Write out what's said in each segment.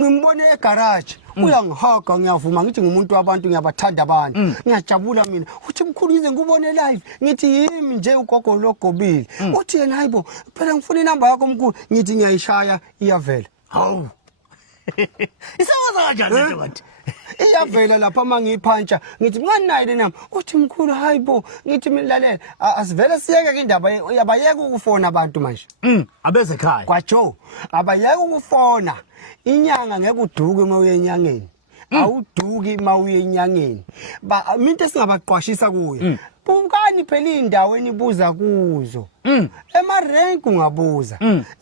Ngimbone egarage uyangihaga ngiyavuma ngithi ngumuntu wabantu ngiyabathanda abantu ngiyajabula mina uthi mkhulu ngize ngubone live ngithi yimi nje ugogo logobile uthi yena hayibo phela ngifuna inamba yakho mkhulu ngithi ngiyayishaya iyavela hawu isawaza kanjani nje iyavela lapha mangiphantsha ngithi nganayi le namba uthi mkhulu hayibo ngithi milalela asivele siyeke ke indaba yabayeka ukufona abantu manje abeze ekhaya kwaJoe abayeka ukufona inyanga ngeke uduke mawuye enyangeni awuduki mawuye enyangeni into esingabaqwashisa kuyo bukani phela indawo enibuza kuzo emarenk ungabuza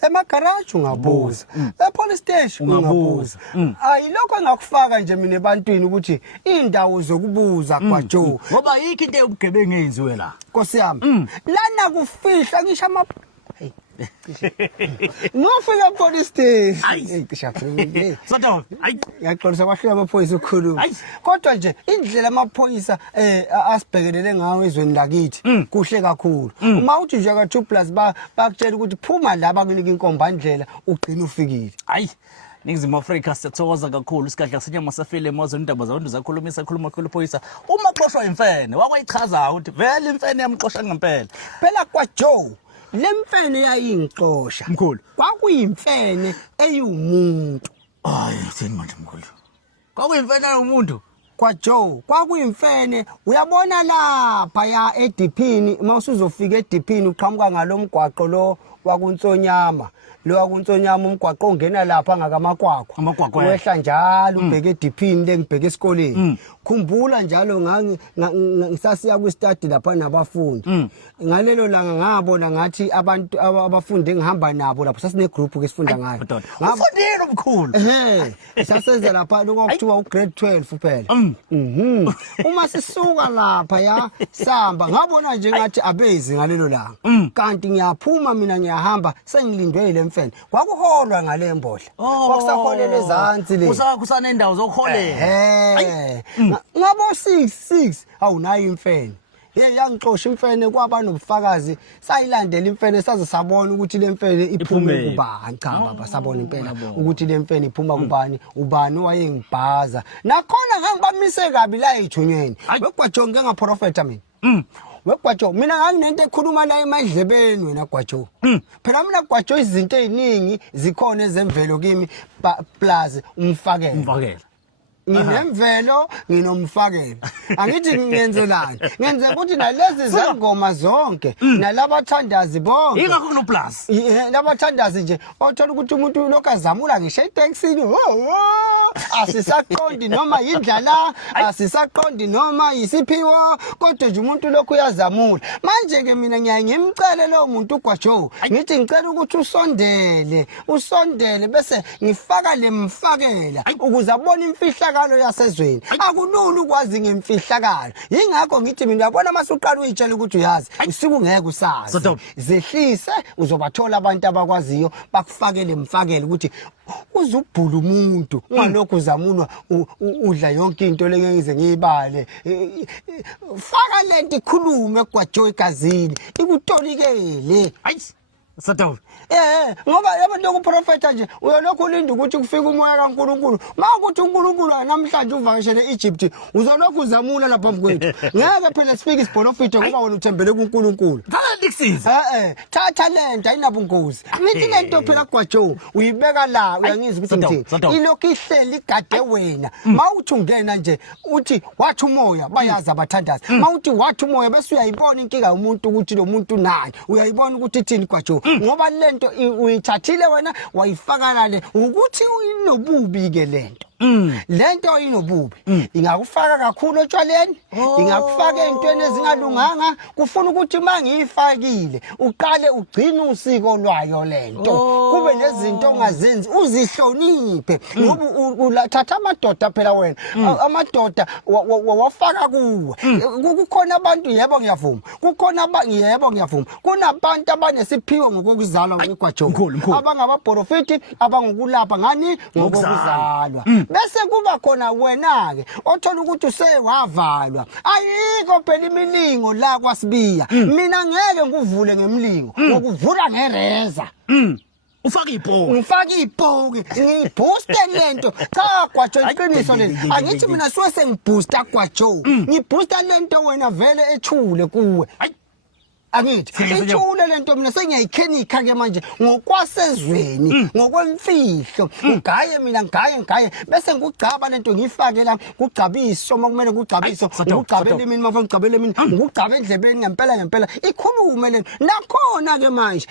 emagarage ungabuza epolice station ungabuza ayilokho engakufaka nje mina ebantwini ukuthi indawo zokubuza kwaJoe ngoba yikho into yobugebengu enziwe la Nkosi yami lana kufihla ngisho ngofika police station hey Sodom yaxolisa kwafika amaphoyisa ukukhuluma kodwa nje indlela amaphoyisa asibhekelele ngawo ezweni lakithi kuhle kakhulu uma uthi nje ka 2+ bakutshela ukuthi phuma la bakunika inkombandlela ugcina ufikile hayi Ningizimu Afrika siyathokoza kakhulu isikhathi senyama safile emazweni indaba zabantu zakhulumisa kuphoyisa uma xoshwa imfene wakwayichaza ukuthi vele imfene yamxosha ngempela phela kwaJoe lemfene yayingixosha mkhulu kwakuyimfene eyumuntu hayi sini manje mkhulu kwakuyimfene umuntu kwaJoe kwakuyimfene uyabona lapha ya ediphini mawusuzofika ediphini uqhamuka ngalomgwaqo lo wakuNtsonyama lo wakuNtsonyama umgwaqo ongena lapha ngakamakwakwa wehla njalo ubheke ediphini lengibheke esikoleni khumbula njalo ngisasiya ku-study lapha nabafundi ngalelo langa ngabona ngathi abantu abafundi engihamba nabo lapho sasine group ke sifunda ngayo ufundile omkhulu sasenza lapha lokuthiwa ugrade 12 phela uma sisuka lapha ya samba ngabona nje ngathi abezi ngalelo langa kanti ngiyaphuma mina ngiyahamba sengilindwe ile mfene kwakuholwa ngale mbodla kwakusaholele ezantsi le kusana indawo zokuholela ngabo 6 awunayo imfene yangixosha imfene kwaba nobufakazi sayilandela imfene saze sabona ukuthi le mfene iphume kubani cha baba sabona impela ukuthi le mfene iphuma kubani ubani wayengibhaza nakhona ngangibamise kabi la eJunyeni bekwaJoe ngaprofeta mina wekwaJoe mina nganginento ekhuluma la emadlebeni wena kwaJoe phela mina kwaJoe izinto eziningi zikhona ezemvelo kimi plus umfakela nginemvelo nginomfakela angithi ngiyenzelani ngenze ukuthi nalezi zangoma zonke nalabathandazi bonke ingakho kuno plus labathandazi nje othola ukuthi umuntu lokazamula ngisho etaxini asisaqondi noma yindlala asisaqondi noma yisiphiwo kodwa nje umuntu lokhu uyazamula manje ke mina ngiyangimcela lo muntu kwaJoe ngithi ngicela ukuthi usondele bese ngifaka lemfakela ukuze abone imfihlakalo yasezweni akulula ukwazi ngemfihlakalo ingakho ngithi mina uyabona masuqala uyitshela ukuthi uyazi usuku ngeke usazi zehlise uzobathola abantu abakwaziyo bakufakele emfakele ukuthi uzubhula umuntu ungalokho uzamunwa udla yonke into lengize ngiyibale faka lento ikhulume kwaJoe egazini ikutolikele hayi Sodom ngoba abantu lokuprofeta nje uyolokhu ulinda ukuthi kufike umoya kaNkuluNkulu makuthi uNkulunkulu namhlanje uvakashele eEgypt uzolokhu uzamula lapha kwethu ngeke phela sifike isibonofita ngoba wena uthembele kuNkulunkulu thatha lento ayinabungozi ngithi lento phela kwaJoe uyibeka la uyangizwa ukuthi ngithini ilokhu ihleli igade wena mawuthi ungena nje uthi wathi umoya bayazi abathandazi mawuthi wathi umoya bese uyayibona inkinga yomuntu ukuthi lo muntu nani uyayibona ukuthi ithini kwaJoe ngoba lento uyithathile wena wayifaka nale ukuthi uyinobubi ke lento lento inobubi ingakufaka kakhulu otshwaleni ingakufaka ezintweni ezingalunganga kufuna ukuthi mangiyifakile uqale ugcine usiko lwayo lento kube nezinto ongazenzi uzihloniphe ngoba ulathatha amadoda phela wena amadoda wafaka kuwe kukhona abantu yebo ngiyavuma kukhona yebo ngiyavuma kunabantu abanesiphiwo ngokuzalwa kwaJoe abangabaprofeti abangokulapha ngani ngokuzalwa bese kuba khona wena ke othola ukuthi usewavalwa ayikho phela imilingo la kwaSibiya mina ngeke nguvule ngemlingo ngokuvula ngereza ufaka ibhoki ngifaka ibhoki ngibooster lento cha kwaJo iqiniso leli angithi mina suwe sengibooster kwaJo ngibooster lento wena vele ethule kuwe angithi ithule lento mina sengiyayikhenika ke manje ngokwasezweni ngokwemfihlo ngaye mina ngaye bese ngugcaba lento ngifake la kugcabiso makumele kugcabiso ngugcabela imini mafuna ngigcabela imini ngugcaba endlebeni ngempela ikhulume lento nakhona ke manje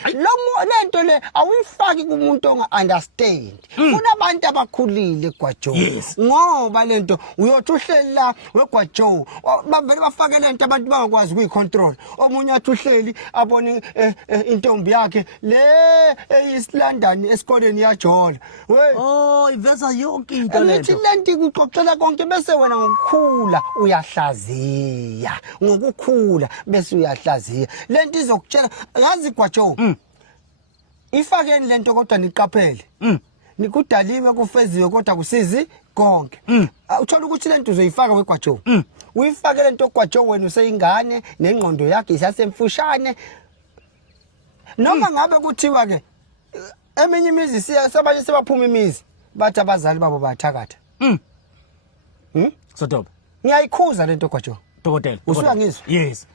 lento le awuyifaki kumuntu onga understand funa abantu abakhulile kwaJo ngoba lento uyothi uhleli la weGwaJo bavele bafake lento abantu bangakwazi ukuyicontrol omunye athi uhleli abone intombi yakhe le eyiSlondon esikoleni yajola iveza yonke into lento nithi lento ikuxoxela konke bese wena ngokukhula uyahlaziya ngokukhula bese uyahlaziya lento izokutshela yazi kwaJo ifakeni lento kodwa niqaphele nikudaliwe kufeziwe kodwa kusizi konke uthola ukuthi lento uzoyifaka weGwaJo uyifake lento kwaJo wena useyingane nengqondo yakhe isasemfushane noma ngabe kuthiwa ke eminye imizi siyasabanye sebaphuma imizi bathi abazali babo bathakatha Sodoba ngiyayikhuza lento kwaJo dokotela usuyangizwa yes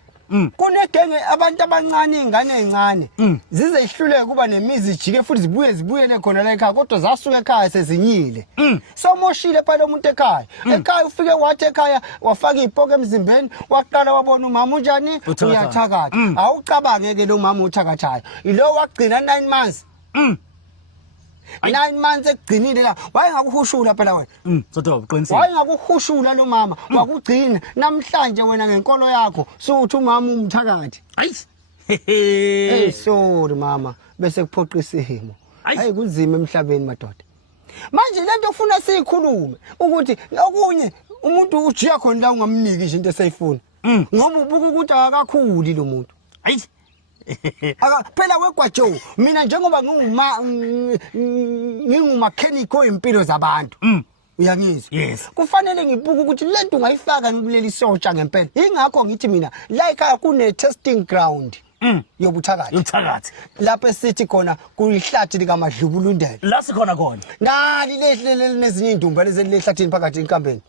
kunegenge abantu abancane ingane ezincane zize ihluleke kuba nemizi jike futhi zibuyele khona la ekhaya kodwa zasuka ekhaya sezinyile somoshile phela umuntu ekhaya ufike wathi ekhaya wafaka ibhoke emzimbeni waqala wabona umama unjani uyathakatha awucabange ke lo mama uthakathayo ilo wagcina 9 months 9 months ekugcinile la wayengakuhushula phela wena Sodoba qinisile wayengakuhushula lo mama wakugcina namhlanje wena ngenkolo yakho suthi umama umthakathi hey sorry mama bese kuphoqa isimo hayi kunzima emhlabeni madoda manje lento ufuna siyikhulume ukuthi okunye umuntu ujiya khona la ungamniki nje into esayifuna ngoba ubuka ukuthi akakakhuli lo muntu hayi phela weGwaJo mina njengoba ngingumechanic oyimpilo zabantu uyangizwa kufanele ngibuka ukuthi lento ungayifaka kuleli sotsha ngempela ingakho ngithi mina la ekhaya kune testing ground yobuthakathi lapho esithi khona kuyihlathi likaMadlubulundela la sikhona nali lehlelele nezinye indumba lezi lehlathini phakathi enkambeni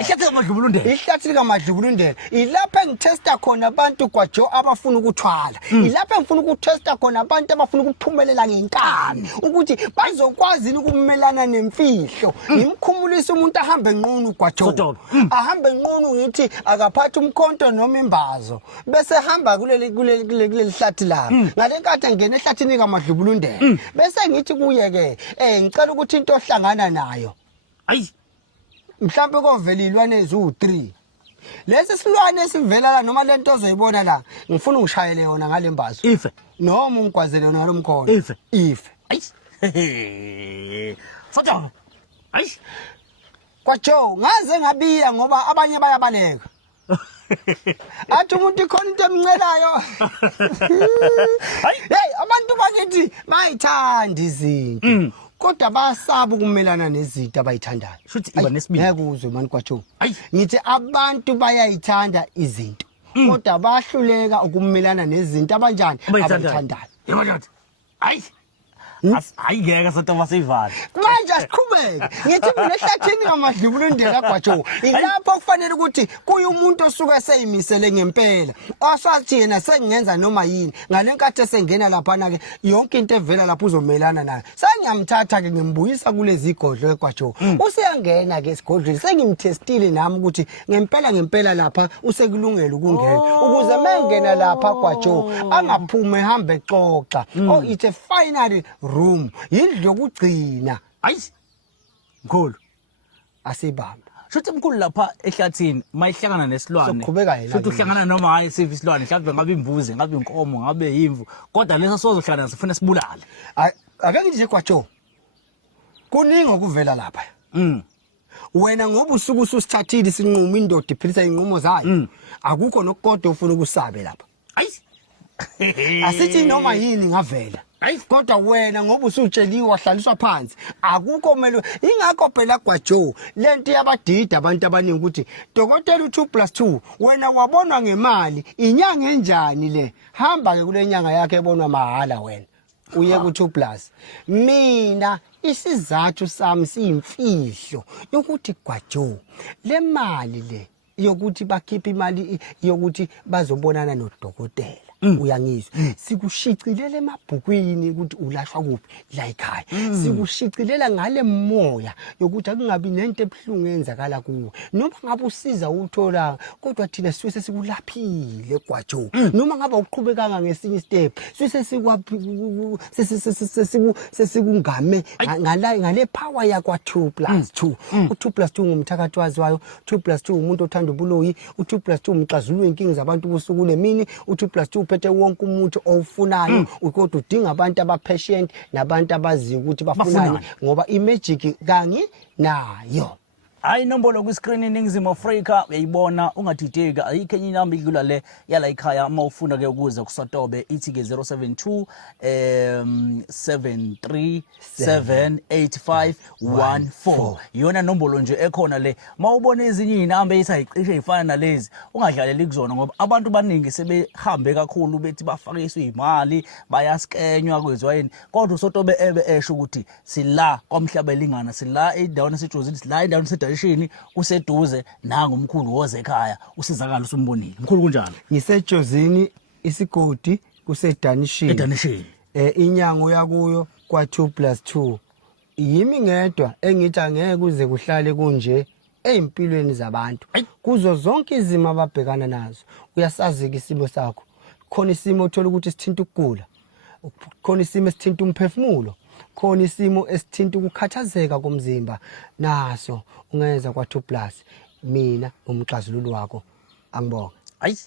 ihlathi likaMadlubulundela ihlathi likaMadlubulundela ilapho engitesta khona abantu kwaJo abafuna ukuthwala ilapho engifuna ukutesta khona abantu abafuna ukuphumelela ngenkani ukuthi bazokwazi ukumelana nemfihlo ngimkhumulisa umuntu ahambe nqunu kwaJo ahambe nqunu ngithi akaphatha umkhonto noma imbazo bese hamba kuleli hlathi la ngalenkathi ngene ehlathini kaMadlubulundela bese ngithi kuye ke ngicela ukuthi into ohlangana nayo mhlawumbe kovela ilwane ezu3 lesi silwane sivela la noma lento ozoyibona la ngifuna ungishayele yona ngalembazo ife noma ungigwazele yona lomkhono ife Sodoba kwaJo ngaze ngabiya ngoba abanye bayabaleka athi umuntu ikhona into emncelayo hey abantu bakithi bayithanda izinto kodwa basaba ukumelana nezinto abayithandayo shuthi iba nesibili ngeke uzwe mani kwaJo ngithi abantu bayayithanda izinto kodwa bahluleka ukumelana nezinto abanjani abayithandayo hayi ayingeke Sodoba sivale manje asiqhubeke ngithi mina ehlathini kaMadlubulundela kwaJo ilapho kufanele ukuthi kuyi umuntu osuka eseyimisele ngempela asathi yena sengenza noma yini ngalenkathi esengena lapha na ke yonke into evela lapho uzomelana nayo sengiyamthatha ke ngimbuyisa kulezi igodlo kwaJo useyangena ke esigodlweni sengimtestile nami ukuthi ngempela lapha usekulungela ukungena ukuze mengena lapha kwaJo angaphume ehambe exoxa it's a final room yindlu yokugcina mkhulu asibamba shuthi mkhulu lapha ehlathini mayihlangana nesilwane soqhubeka yena shuthi uhlangana noma hayi sivi isilwane mhlawumbe ngabe imbuzi ngabe inkomo ngabe yimvu kodwa leso sozohlala sifuna sibulale ake ngithi kwaJo kuningi okuvela lapha wena ngoba usuku ususithathile sinqumo indoda iphilisa inqumo zayo akukho nokukodwa ufuna ukusabe lapha asithi noma yini ngavela kodwa wena ngoba usutsheliwe wahlaliswa phansi akukho mele ingakho phela kwaJo lento yabadida abantu abaningi ukuthi dokotela u2+2 wena wabonwa ngemali inyanga enjani le hamba ke kule nyanga yakhe ebonwa mahala wena uye ku2 plus. Mina isizathu sami siyimfihlo yokuthi Gwajo le mali le yokuthi bakhipha imali yokuthi bazobonana nodokotela. Uyangizwa sikushicilele emabhukwini ukuthi ulashwa kuphi la ekhaya. Sikushicilela ngale moya yokuthi akungabi nento ebhlungu eyenzakala kuwe noma ngabe usiza uthola kodwa thina siwe sesikulaphile Gwajo noma ngabe uqhubekanga ngesinye step sesikungame ngale power yakwa 2 plus 2. U2 plus 2 ngumthakathwazi wayo. 2 plus 2 umuntu othanda ubuloyi. U2 plus 2 umxazululi inkingi zabantu busuku lemini. U2 plus 2 uphethe wonke umuntu ofunayo kodwa udinga abantu abapatient nabantu abaziyo ukuthi bafunani ngoba imagic kangi nayo. Hayi inombolo ku screen iningizimu Afrika uyayibona ungadideki ayikho enye inamba idlula le yala ekhaya uma ufuna ke ukuza kuSotobe ithi ke 072 7378514 yona nombolo nje ekhona le mawubona ezinye inamba ezisayicishe ezifana nalezi ungadlaleli kuzona ngoba abantu baningi sebehambe kakhulu bethi bafakiswe imali bayaskenywa kwezwayini kodwa uSotobe ebe esho ukuthi sila kwamhlaba elingana sila endaweni eseJozini sila endaweni esedalishini useduze nanga umkhulu woze ekhaya usizakala usumbonile mkhulu kunjalo ngisejozini isigodi kusedanishini edanishini inyango yakuyo kwa2 plus 2 yimi ngedwa engithi angeke kuze kuhlale kunje empilweni zabantu kuzo zonke izimo ababhekana nazo uyasazi ke isimo sakho khona isimo othola ukuthi sithinta ukugula khona isimo esithinta umphefumulo khona isimo esithinta ukukhathazeka komzimba naso ungeza kwa2 plus mina umxazululo wakho angibonga hayi